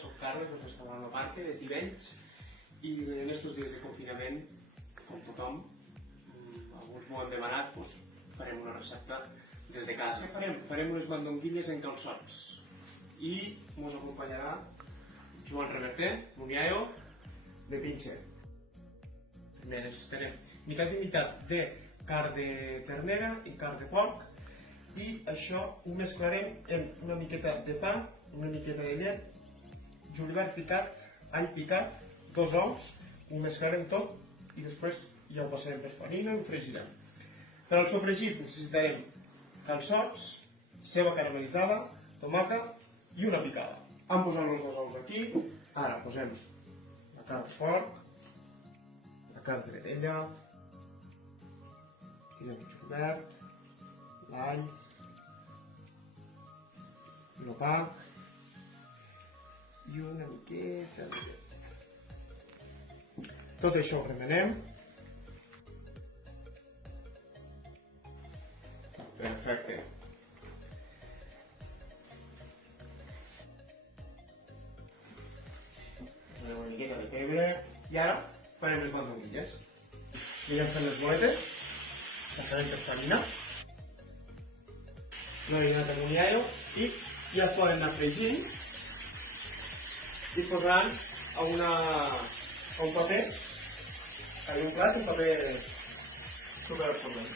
soc Carles del restaurant La Parque de Tivenys i en estos dies de confinament, com tothom, alguns m'ho han demanat, doncs farem una recepta des de casa. Què farem? Farem unes mandonguilles en calçots i mos acompanyarà Joan Reverter, l'Uniaio, de Pinche. Primer tenim meitat i meitat de carn de ternera i carn de porc i això ho mesclarem amb una miqueta de pa, una miqueta de llet, julivert picat, all picat, 2 ous, ho mesclarem tot i després ja ho passarem per farina i ho fregirem. Per al sofregit necessitarem calçots, ceba caramelitzada, tomata i una picada. Hem posat els 2 ous aquí, ara posem la carn de porc, la carn de vedella, tirem el julivert, l'all, el pa i una miqueta de llet. Tot això ho remenem. Perfecte. Posarem una miqueta de pebre i ara farem les mandonguilles. Anirem fent les boletes, passarem per farina, una miqueta de Uniaio i ja es poden anar fregint i es posaran a un paper, a un plat, un paper superabsorbent.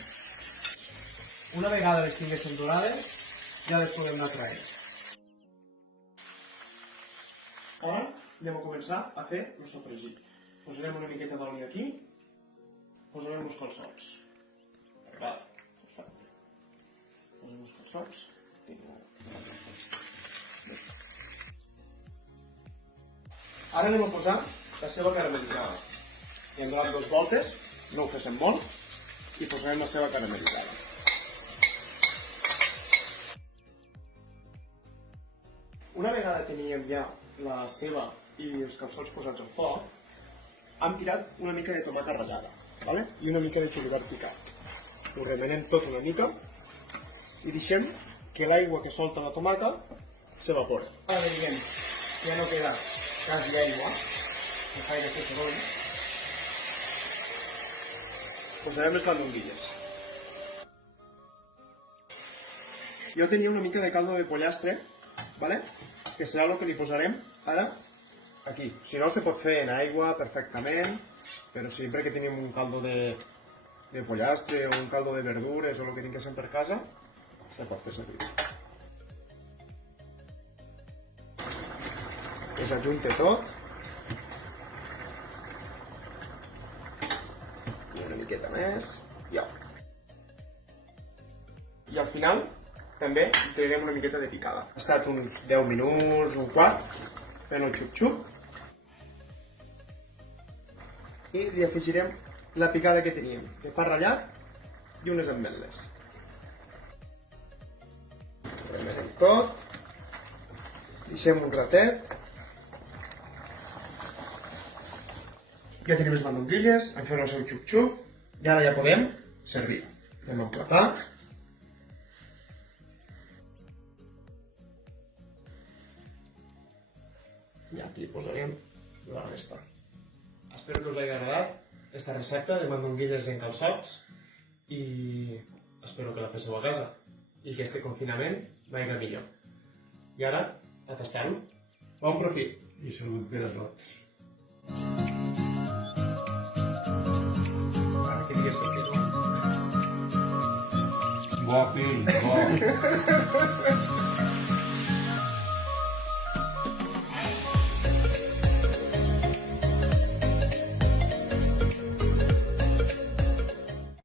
Una vegada les tinguéssim dorades, ja les podem anar traient. Ara anem a començar a fer el sofregit. Posarem una miqueta d'oli aquí, posarem els calçots. Perfecte. Posem els calçots. Ara anem a posar la ceba caramelitzada. I hem donat 2 voltes, no ho fem molt, i posarem la ceba caramelitzada. Una vegada teníem ja la ceba i els calçots posats al foc, hem tirat una mica de tomata rallada i una mica de julivert picat. Ho remenem tot una mica i deixem que l'aigua que solta la tomata s'evapora. Ara veiem que ja no queda quasi aigua, que fa de fer soroll. Posarem les mandonguilles. Jo tenia una mica de caldo de pollastre, que serà el que li posarem ara aquí. Si no, se pot fer en aigua perfectament, però sempre que tenim un caldo de pollastre o un caldo de verdures o el que tinguéssim per casa, se pot fer servir. Es ajunta tot i una miqueta més i au. I al final també hi traurem una miqueta de picada. Ha estat uns 10 minuts, un quart, fent el xup-xup i li afegirem la picada que teníem de pa ratllat i unes ametlles. Remenem tot, deixem un ratet. Ja tenim les mandonguilles, hem fet el seu xup-xup i ara ja podem servir. Anem a emplatar. I aquí posarem la resta. Espero que us hagi agradat aquesta recepta de mandonguilles en calçots i espero que la féssiu a casa i que este confinament vagi millor. I ara, a tastar-ho. Bon profit! I salut per a tots. Bo, fill, bo.